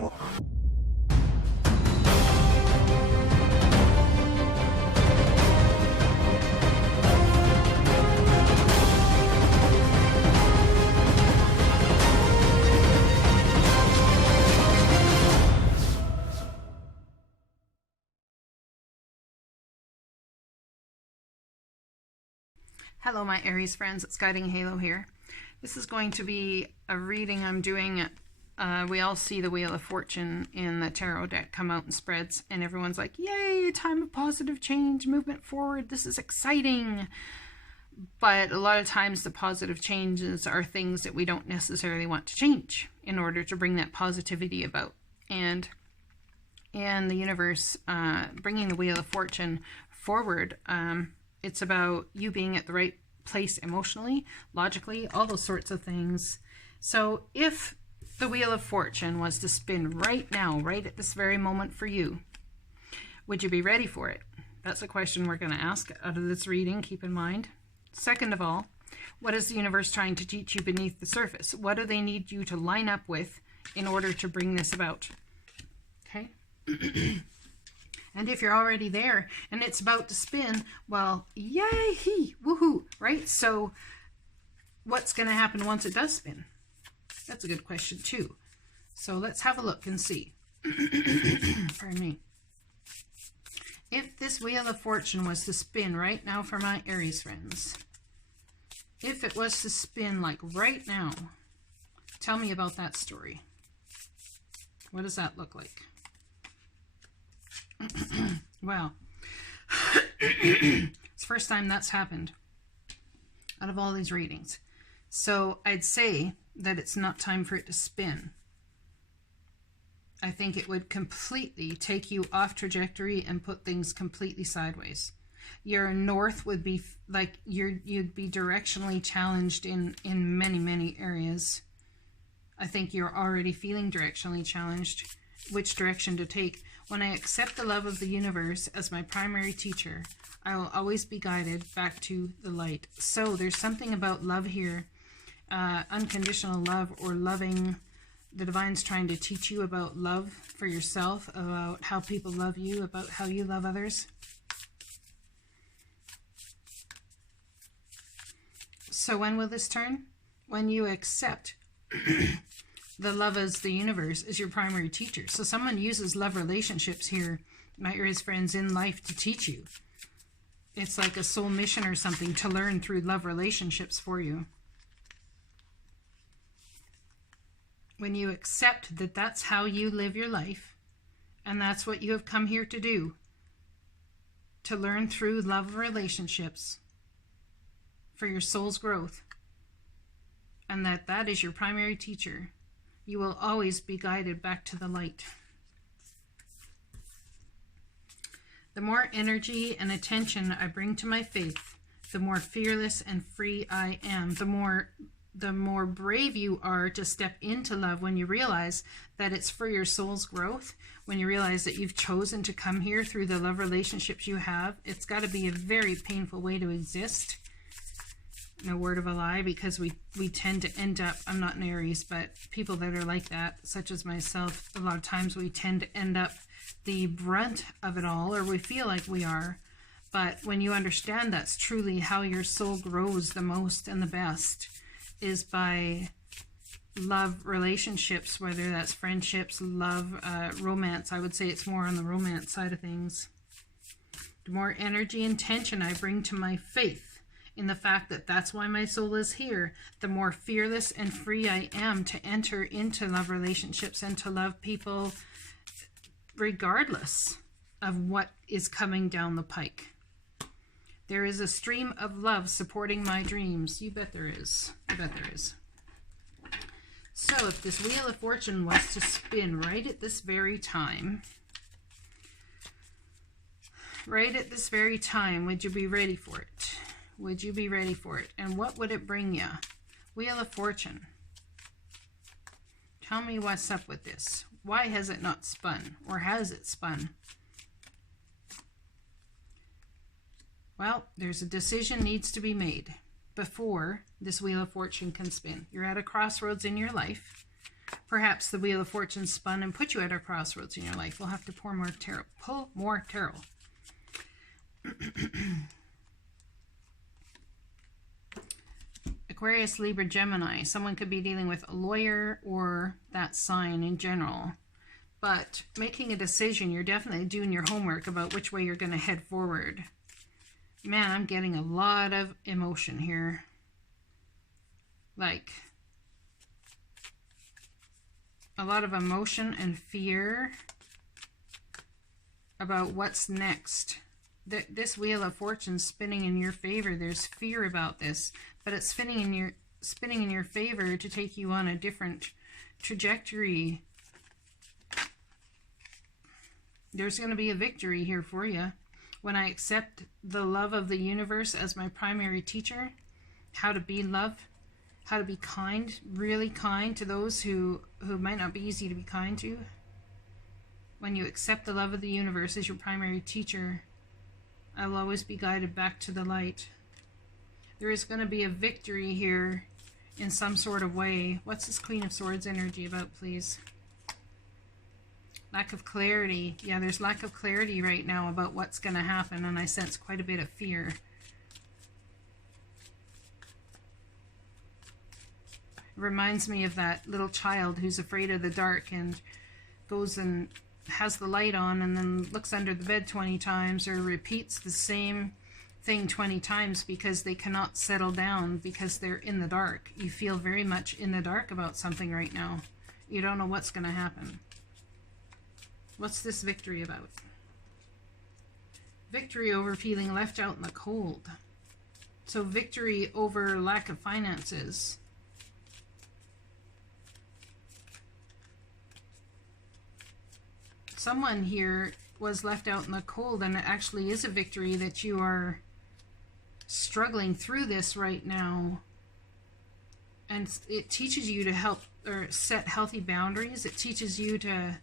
Hello my Aries friends, it's Guiding Halo here. This is going to be a reading I'm doing. We all see the Wheel of Fortune in the tarot deck come out in spreads and everyone's like, yay, a time of positive change, movement forward, this is exciting. But a lot of times the positive changes are things that we don't necessarily want to change in order to bring that positivity about. And the universe bringing the Wheel of Fortune forward, it's about you being at the right place emotionally, logically, all those sorts of things. So if the Wheel of Fortune was to spin right now, right at this very moment for you, would you be ready for it? That's a question we're going to ask out of this reading, keep in mind. Second of all, what is the universe trying to teach you beneath the surface? What do they need you to line up with in order to bring this about? Okay? And if you're already there and it's about to spin, well, yay, woohoo, right? So what's going to happen once it does spin? That's a good question too. So let's have a look and see. Pardon me. If this Wheel of Fortune was to spin right now for my Aries friends, if it was to spin like right now, tell me about that story. What does that look like? Well, it's the first time that's happened out of all these readings. So I'd say that it's not time for it to spin. I think it would completely take you off trajectory and put things completely sideways. Your north would be like you'd be directionally challenged in many areas. I think you're already feeling directionally challenged. Which direction to take. When I accept the love of the universe as my primary teacher, I will always be guided back to the light. So there's something about love here, unconditional love, or loving. The divine's trying to teach you about love for yourself, about how people love you, about how you love others. So when will this turn? When you accept the love as the universe is your primary teacher. So someone uses love relationships here, my Aries friends, in life to teach you. It's like a soul mission or something to learn through love relationships for you. When you accept that that's how you live your life, and that's what you have come here to do, to learn through love relationships for your soul's growth, and that is your primary teacher, you will always be guided back to the light. The more energy and attention I bring to my faith, the more fearless and free I am. The more brave you are to step into love when you realize that it's for your soul's growth, when you realize that you've chosen to come here through the love relationships you have. It's got to be a very painful way to exist. No word of a lie, because we tend to end up, I'm not an Aries, but people that are like that, such as myself, a lot of times we tend to end up the brunt of it all, or we feel like we are. But when you understand that's truly how your soul grows the most and the best, is by love relationships, whether that's friendships, love, romance. I would say it's more on the romance side of things. The more energy and tension I bring to my faith, in the fact that that's why my soul is here, the more fearless and free I am to enter into love relationships and to love people regardless of what is coming down the pike. There is a stream of love supporting my dreams. You bet there is. I bet there is. So if this Wheel of Fortune was to spin right at this very time, would you be ready for it? Would you be ready for it? And what would it bring you? Wheel of Fortune. Tell me what's up with this. Why has it not spun? Or has it spun? Well, there's a decision needs to be made before this Wheel of Fortune can spin. You're at a crossroads in your life. Perhaps the Wheel of Fortune spun and put you at a crossroads in your life. We'll have to pour more tarot. Pull more tarot. Aquarius, Libra, Gemini. Someone could be dealing with a lawyer or that sign in general. But making a decision, you're definitely doing your homework about which way you're going to head forward. Man, I'm getting a lot of emotion here. Like, a lot of emotion and fear about what's next. This Wheel of Fortune spinning in your favor. There's fear about this, but it's spinning in your favor to take you on a different trajectory. There's going to be a victory here for you. When I accept the love of the universe as my primary teacher, how to be love, how to be kind, really kind to those who might not be easy to be kind to. When you accept the love of the universe as your primary teacher, I'll always be guided back to the light. There is going to be a victory here in some sort of way. What's this Queen of Swords energy about, please? Lack of clarity. Yeah, there's lack of clarity right now about what's going to happen, and I sense quite a bit of fear. It reminds me of that little child who's afraid of the dark and goes and has the light on and then looks under the bed 20 times or repeats the same thing 20 times because they cannot settle down because they're in the dark. You feel very much in the dark about something right now. You don't know what's going to happen. What's this victory about? Victory over feeling left out in the cold. So victory over lack of finances. Someone here was left out in the cold, and it actually is a victory that you are struggling through this right now. And it teaches you to help or set healthy boundaries. It teaches you to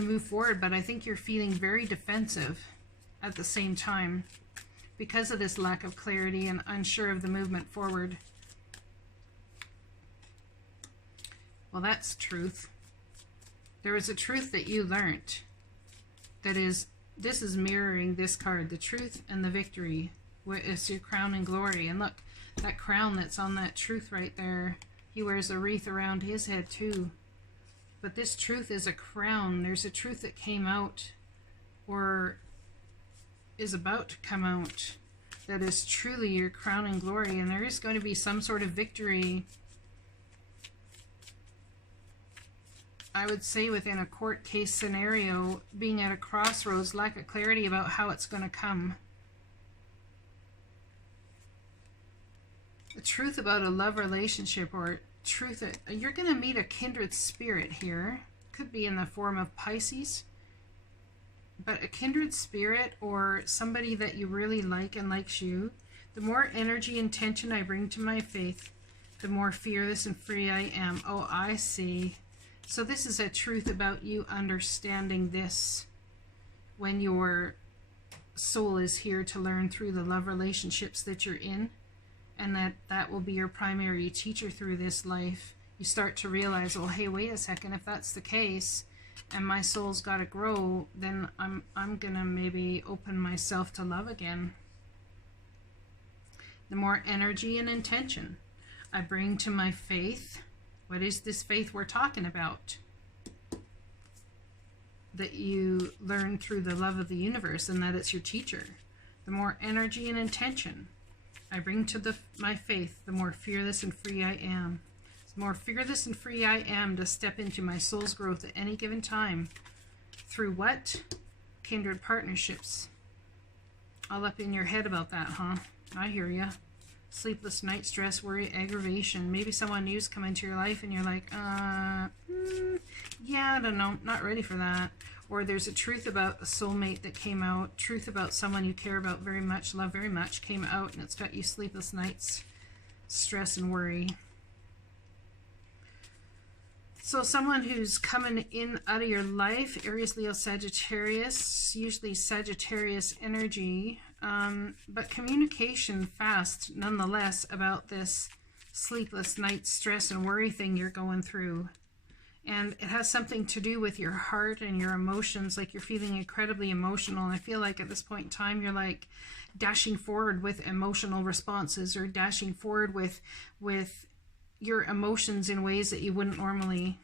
move forward, but I think you're feeling very defensive at the same time because of this lack of clarity and unsure of the movement forward. Well, that's truth. There is a truth that you learned that is, this is mirroring this card, the truth and the victory. It's your crown and glory. And look, that crown that's on that truth right there, he wears a wreath around his head too. But this truth is a crown. There's a truth that came out or is about to come out that is truly your crown and glory. And there is going to be some sort of victory, I would say, within a court case scenario, being at a crossroads, lack of clarity about how it's going to come. The truth about a love relationship, or truth that you're going to meet a kindred spirit here. Could be in the form of Pisces, but a kindred spirit or somebody that you really like and likes you. The more energy and tension I bring to my faith, the more fearless and free I am. Oh, I see. So this is a truth about you understanding this when your soul is here to learn through the love relationships that you're in, and that will be your primary teacher through this life. You start to realize, well, hey, wait a second, if that's the case and my soul's got to grow, then I'm gonna maybe open myself to love again. The more energy and intention I bring to my faith. What is this faith we're talking about? That you learn through the love of the universe, and that it's your teacher. The more energy and intention I bring to my faith, the more fearless and free I am. The more fearless and free I am to step into my soul's growth at any given time. Through what? Kindred partnerships. All up in your head about that, huh? I hear ya. Sleepless night, stress, worry, aggravation. Maybe someone new's come into your life and you're like, yeah, I don't know, not ready for that. Or there's a truth about a soulmate that came out, truth about someone you care about very much, love very much, came out, and it's got you sleepless nights, stress and worry. So someone who's coming in out of your life, Aries, Leo, Sagittarius, usually Sagittarius energy, but communication fast nonetheless about this sleepless night stress and worry thing you're going through. And it has something to do with your heart and your emotions, like you're feeling incredibly emotional. And I feel like at this point in time, you're like dashing forward with emotional responses, or dashing forward with your emotions in ways that you wouldn't normally.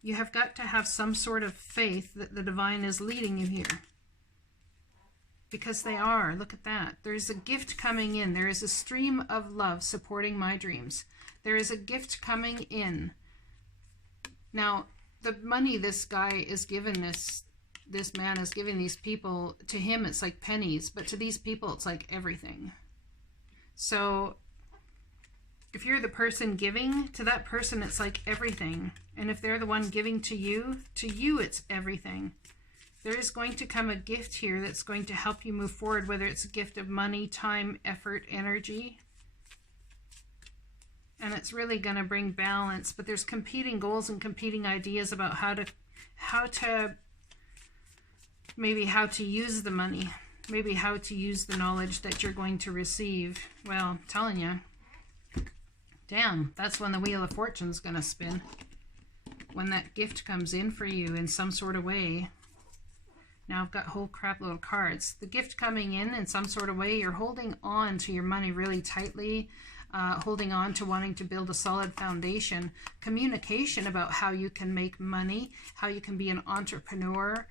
You have got to have some sort of faith that the divine is leading you here. Because they are. Look at that. There's a gift coming in. There is a stream of love supporting my dreams. There is a gift coming in. Now, the money this guy is giving, this man is giving these people, to him it's like pennies, but to these people it's like everything. So if you're the person giving, to that person it's like everything. And if they're the one giving to you it's everything. There is going to come a gift here that's going to help you move forward, whether it's a gift of money, time, effort, energy. And it's really going to bring balance, but there's competing goals and competing ideas about how to use the money, maybe how to use the knowledge that you're going to receive. Well, I'm telling you, damn, that's when the Wheel of Fortune's going to spin. When that gift comes in for you in some sort of way. Now I've got a whole crap load of cards. The gift coming in some sort of way, you're holding on to your money really tightly, holding on to wanting to build a solid foundation. Communication about how you can make money, how you can be an entrepreneur,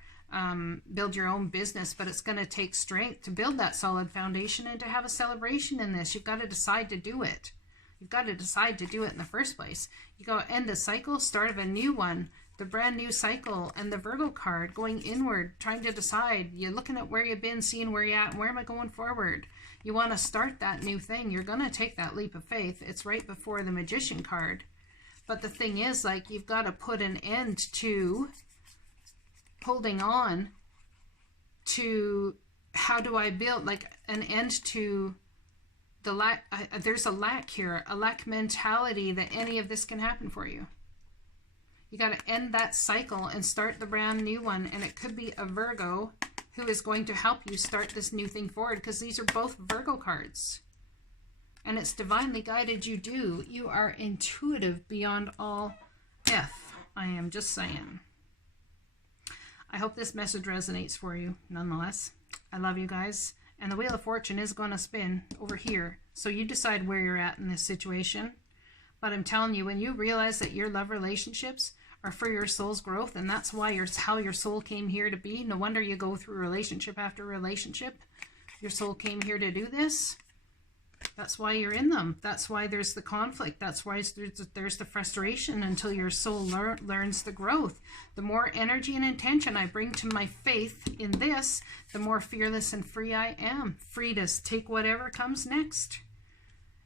build your own business, but it's going to take strength to build that solid foundation and to have a celebration in this. You've got to decide to do it. You've got to decide to do it in the first place. You got to end a cycle, start of a new one. The brand new cycle, and the Virgo card going inward, trying to decide. You're looking at where you've been, seeing where you're at, and where am I going forward? You want to start that new thing. You're going to take that leap of faith. It's right before the Magician card. But the thing is, like, you've got to put an end to holding on to how do I build, like an end to the lack. There's a lack here, a lack mentality that any of this can happen for you. You got to end that cycle and start the brand new one. And it could be a Virgo who is going to help you start this new thing forward, because these are both Virgo cards. And it's divinely guided you do. You are intuitive beyond all F. I am just saying. I hope this message resonates for you nonetheless. I love you guys. And the Wheel of Fortune is going to spin over here. So you decide where you're at in this situation. But I'm telling you, when you realize that your love relationships are for your soul's growth, and that's why how your soul came here to be. No wonder you go through relationship after relationship. Your soul came here to do this. That's why you're in them. That's why there's the conflict. That's why there's the frustration until your soul learns the growth. The more energy and intention I bring to my faith in this, the more fearless and free I am. Free to take whatever comes next.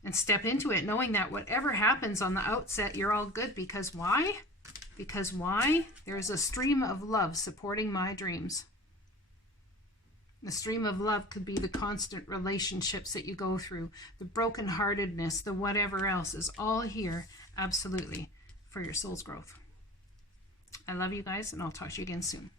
And step into it knowing that whatever happens on the outset, you're all good. Because why? Because why? There's a stream of love supporting my dreams. The stream of love could be the constant relationships that you go through, the brokenheartedness, the whatever else is all here, absolutely, for your soul's growth. I love you guys, and I'll talk to you again soon.